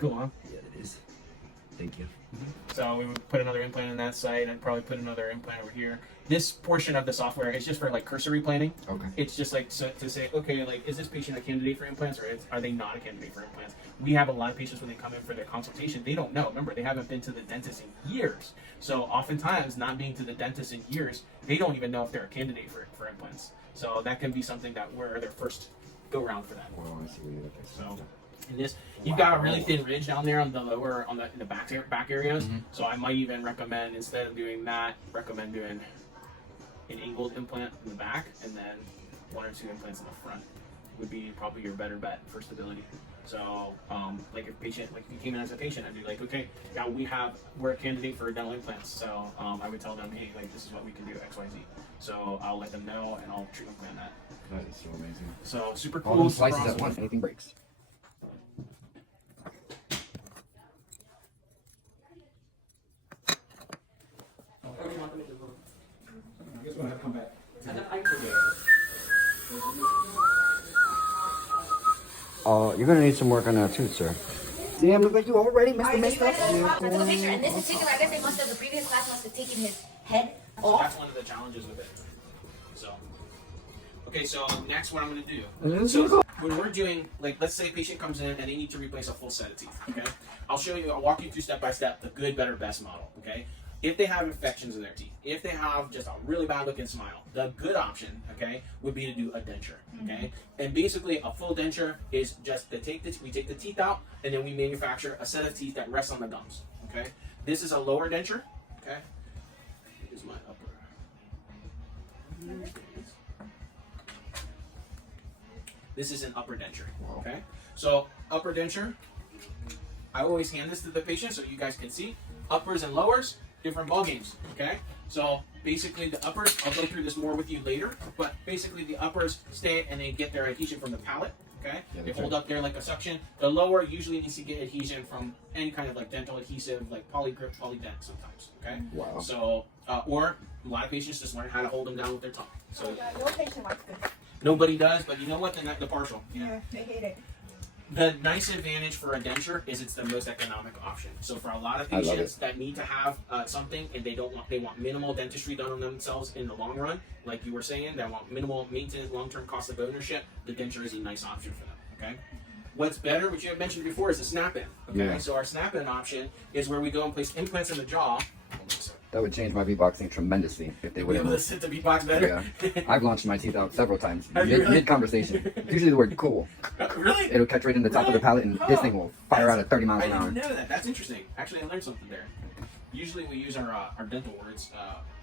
cool, huh? Yeah, it is. Thank you. So we would put another implant on that side and probably put another implant over here. This portion of the software is just for like cursory planning. Okay. It's just like to say, okay, like is this patient a candidate for implants or are they not a candidate for implants? We have a lot of patients when they come in for their consultation, they don't know. Remember, they haven't been to the dentist in years. So oftentimes, not being to the dentist in years, they don't even know if they're a candidate for implants. So that can be something that we're their first go round for that. Well, I see what you're So. In this, you've got a really thin ridge down there on the lower, in the back areas. So I might even recommend, instead of doing that, recommend doing an angled implant in the back and then 1 or 2 implants in the front would be probably your better bet for stability. So, like if you came in as a patient, I'd be like, okay, yeah, we're a candidate for dental implants. So I would tell them, hey, like this is what we can do, X, Y, Z. So I'll let them know and I'll treatment plan that. That is so amazing. So super cool. All those slices at once, anything breaks. I guess we'll have to come back. You're gonna need some work on that tooth, sir. Damn, look like you already messed up. Take a picture, and this is taken. I guess they must have. The previous class must have taken his head So off. that's one of the challenges with it. So, okay, so next what I'm going to do. So when we're doing, like, let's say a patient comes in and they need to replace a full set of teeth, okay? I'll walk you through step by step the good, better, best model, okay? If they have infections in their teeth, if they have just a really bad looking smile, the good option, okay, would be to do a denture, okay? And basically a full denture is just we take the teeth out and then we manufacture a set of teeth that rests on the gums, okay? This is a lower denture, okay? Here's my upper. This is an upper denture, okay? So upper denture, I always hand this to the patient so you guys can see. Uppers and lowers, different ball games, okay? So basically the uppers, I'll go through this more with you later, but basically the uppers stay and they get their adhesion from the palate, okay? Yeah, they hold up there like a suction. The lower usually needs to get adhesion from any kind of like dental adhesive, like polygrip, polydent sometimes, okay? Wow. So, or a lot of patients just learn how to hold them down with their tongue. So No patient likes this. nobody does, but you know what? The partial. Yeah, they hate it. The nice advantage for a denture is it's the most economic option. So for a lot of I love patients that need to have something and they want minimal dentistry done on themselves in the long run, like you were saying, they want minimal maintenance, long-term cost of ownership, the denture is a nice option for them, okay? What's better, which you had mentioned before, is the snap-in, okay? Yeah. So our snap-in option is where we go and place implants in the jaw. That would change my beatboxing tremendously if they Be would able to have. sit the beatbox better. Yeah. I've launched my teeth out several times. Have you really? Mid conversation. Usually the word cool. Really? It'll catch right in the top of the palate and this thing will fire out at 30 miles I an hour. didn't know that. That's interesting. Actually, I learned something there. Usually we use our dental words,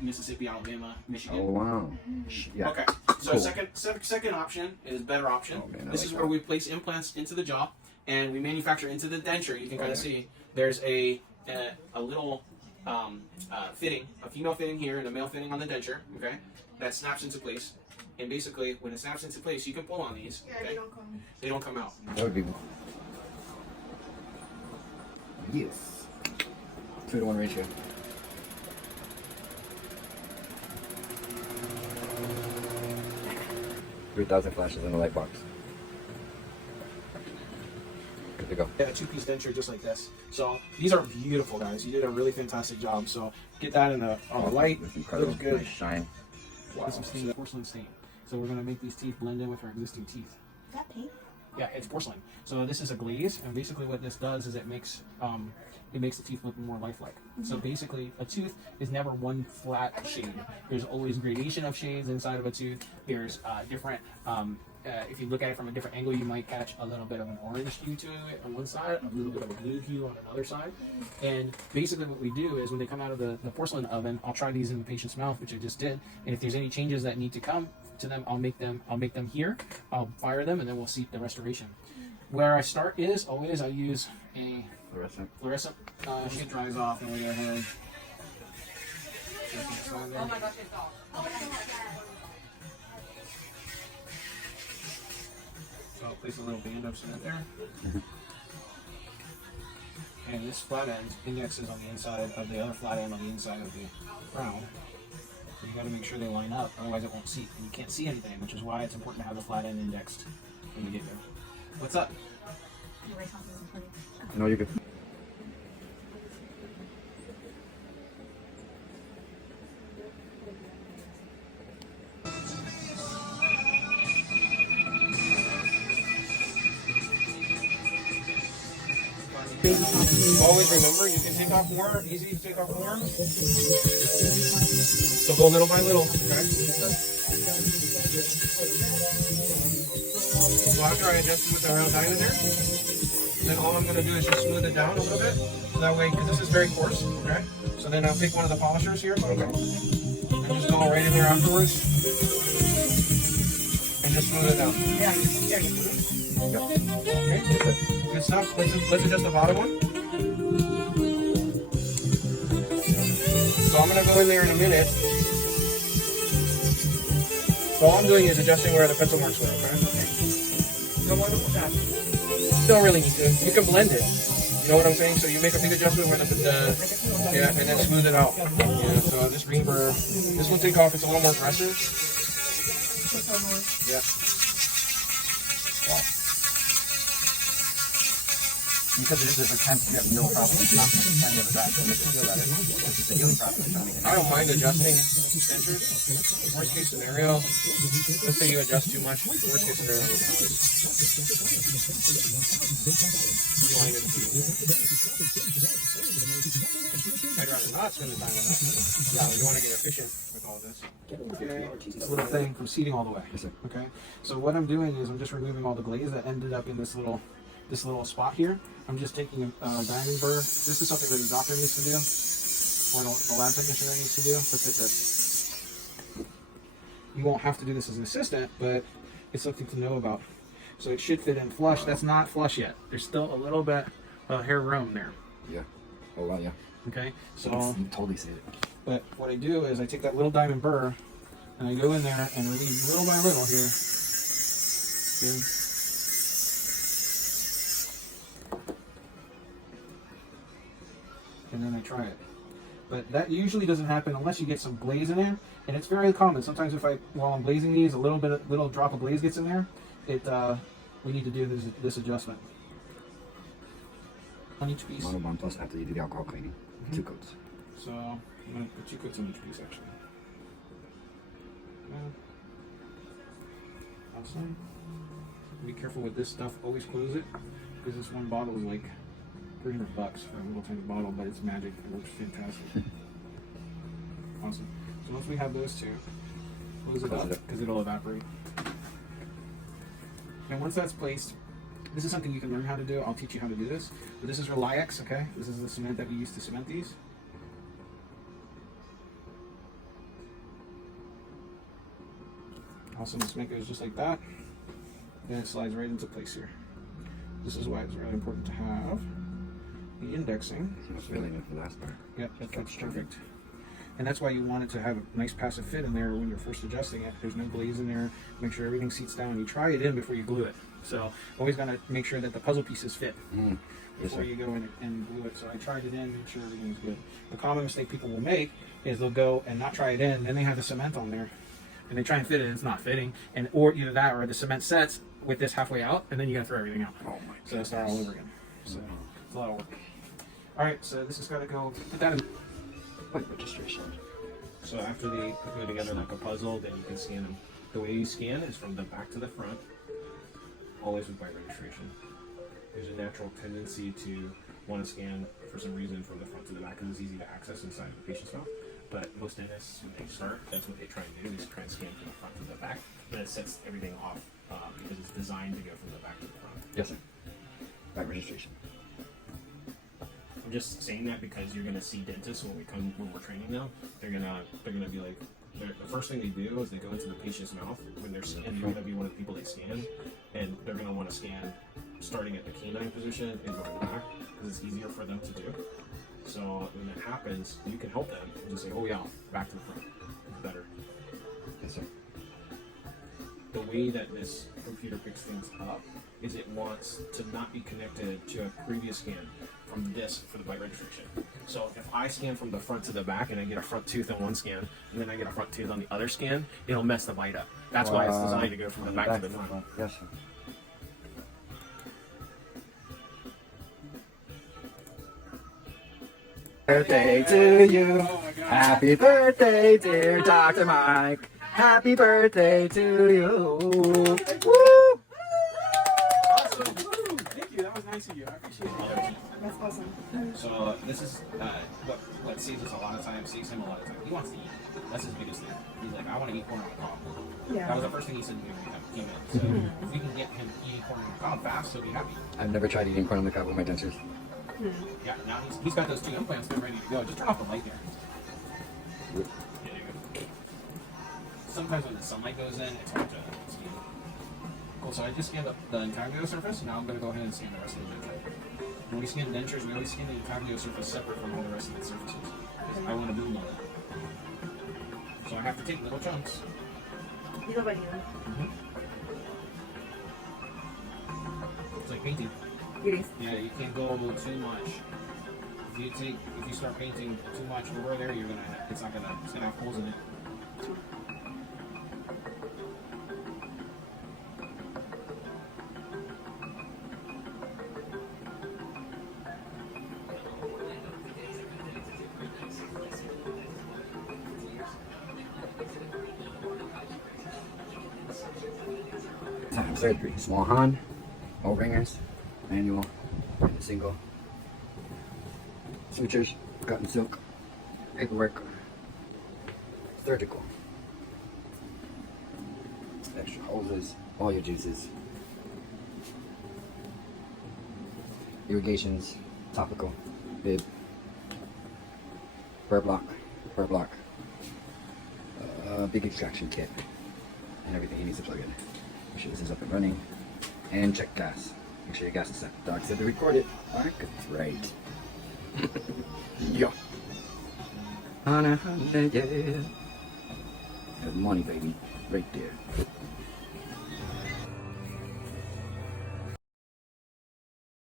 Mississippi, Alabama, Michigan. Oh wow. Yeah. Okay, so Cool. second option is better option. Oh, man, I This like is that. where we place implants into the jaw and we manufacture into the denture. You can kind of see there's a little fitting, a female fitting here and a male fitting on the denture, okay, that snaps into place. And basically, when it snaps into place, you can pull on these, Yeah, okay? they don't come. They don't come out. That would be. Yes. 2-to-1 ratio. $3,000 flashes in the light box. Good to go. Yeah, a 2-piece denture just like this. So these are beautiful, guys. You did a really fantastic job. So get that in the light. That's incredible. Looks good. Nice shine. Wow. Put some stain, porcelain stain. So we're gonna make these teeth blend in with our existing teeth. Is that paint? Yeah, it's porcelain. So this is a glaze, and basically what this does is it makes the teeth look more lifelike. So basically, a tooth is never one flat shade. There's always gradation of shades inside of a tooth. There's different. If you look at it from a different angle, you might catch a little bit of an orange hue to it on one side, a little bit of a blue hue on another side. And basically what we do is when they come out of the porcelain oven, I'll try these in the patient's mouth, which I just did. And if there's any changes that need to come to them, I'll make them here. I'll fire them, and then we'll see the restoration. Where I start is always I use a fluorescent. She dries off and we go ahead. Oh my gosh, it's off. So I'll place a little band of cement there. And this flat end index is on the inside of the other flat end on the inside of the crown. So you got to make sure they line up, otherwise it won't see. And you can't see anything, which is why it's important to have the flat end indexed when you get there. What's up? No, you're good. Always remember, you can take off more, easy to take off more. So go little by little, okay? So after I adjust it with the round diamond there, then all I'm going to do is just smooth it down a little bit. So that way, because this is very coarse, okay? So then I'll take one of the polishers here, okay? And just go right in there afterwards. And just smooth it down. Yeah, there you go. Okay, good stuff. Let's adjust the bottom one. So I'm going to go in there in a minute. So all I'm doing is adjusting where the pencil marks were, okay? Don't really need to. You can blend it. You know what I'm saying? So you make a big adjustment where yeah, and then smooth it out. Yeah, so this green burr, this will take off. It's a little more aggressive. Yeah. Wow. Because it is a attempt, you have no problem. It's not the time of the back. It makes you feel better. It's the healing process. I don't mind adjusting dentures. Worst case scenario, let's say you adjust too much. Worst case scenario, I'd rather not spend the time on that. Yeah, we want to get efficient with all this. Okay, this little thing from seating all the way. Okay, so what I'm doing is I'm just removing all the glaze that ended up in this little spot here. I'm just taking a diamond burr. This is something that the doctor needs to do, or the lab technician needs to do. But you won't have to do this as an assistant, but it's something to know about. So it should fit in flush. That's not flush yet. There's still a little bit of hair room there. Yeah. Oh, wow, yeah. Okay, so You totally see it. but what I do is I take that little diamond burr and I go in there and relieve little by little here. Good. And then I try it. But that usually doesn't happen unless you get some glaze in there, and it's very common. Sometimes while I'm glazing these, a little drop of glaze gets in there. We need to do this adjustment on each piece. Monobond plus after you do the alcohol cleaning. 2 coats. So I'm gonna put 2 coats on each piece actually. Awesome. Be careful with this stuff. Always close it, because this one bottle is like $300 for a little tiny bottle, but it's magic. It works fantastic. Awesome. So once we have those two, close it up because it'll evaporate. And once that's placed, this is something you can learn how to do. I'll teach you how to do this. But this is Reliax, okay? This is the cement that we use to cement these. Awesome. The cement goes just like that. And it slides right into place here. This is why it's really important to have the indexing. So filling it the last part. Yep, that's perfect. And that's why you want it to have a nice passive fit in there when you're first adjusting it. There's no glaze in there. Make sure everything seats down. You try it in before you glue it. So always got to make sure that the puzzle pieces fit before you go in and glue it. So I tried it in, make sure everything's good. The common mistake people will make is they'll go and not try it in, then they have the cement on there, and they try and fit it, and it's not fitting. And or either that, or the cement sets with this halfway out, and then you got to throw everything out. Oh my! So start all over again. So it's a lot of work. All right, so this has got to go. Put that in. Registration. So after they go together like a puzzle, then you can scan them. The way you scan is from the back to the front, always with bite registration. There's a natural tendency to want to scan for some reason from the front to the back because it's easy to access inside the patient's mouth. But most dentists, when they start, that's what they try and do, is try and scan from the front to the back. But it sets everything off because it's designed to go from the back to the front. Yes, sir. Bite registration. I'm just saying that because you're gonna see dentists when we're training them. They're gonna be like, the first thing they do is they go into the patient's mouth when they're scanning. You're gonna be one of the people they scan, and they're gonna want to scan starting at the canine position and going back because it's easier for them to do. So when that happens, you can help them and just say, "Oh yeah, back to the front, it's better." Yes, sir. The way that this computer picks things up is it wants to not be connected to a previous scan from this for the bite registration. So if I scan from the front to the back and I get a front tooth on one scan and then I get a front tooth on the other scan, it'll mess the bite up. That's why it's designed to go from the back to the front. Yes, sir. Birthday to you. Happy birthday, dear Dr. Mike. Happy birthday to you. Woo! Awesome. Woo. Thank you. That was nice of you. I appreciate it. That's awesome. So this is what saves us a lot of time, saves him a lot of time. He wants to eat. That's his biggest thing. He's like, I want to eat corn on the cob. Yeah. That was the first thing he said to me when he came in. So if we can get him eating corn on the cob fast, he'll be happy. I've never tried eating corn on the cob with my dentures. Yeah, now he's got those 2 implants. They're ready to go. Just turn off the light there. There you go. Sometimes when the sunlight goes in, it's hard to see. Cool. So I just scanned the intaglio surface. Now I'm going to go ahead and scan the rest of the denture. When we scan dentures, we always scan the intaglio surface separate from all the rest of the surfaces. I want to boom on it. So I have to take little chunks. Dito ba dito? It's like painting. It is. Yeah, you can't go too much. If you start painting too much over there, it's gonna have holes in it. Time of surgery. Small hand, O-ringers, manual, and single. Sutures, cotton silk, paperwork, surgical. Extra hoses, all your juices. Irrigations, topical, bib, burr block, big extraction kit, and everything he needs to plug in. Make sure this is up and running, and check gas. Make sure your gas is set. Dog said to record it. Alright, great. Yeah. Honey, yeah. That's money, baby. Right there.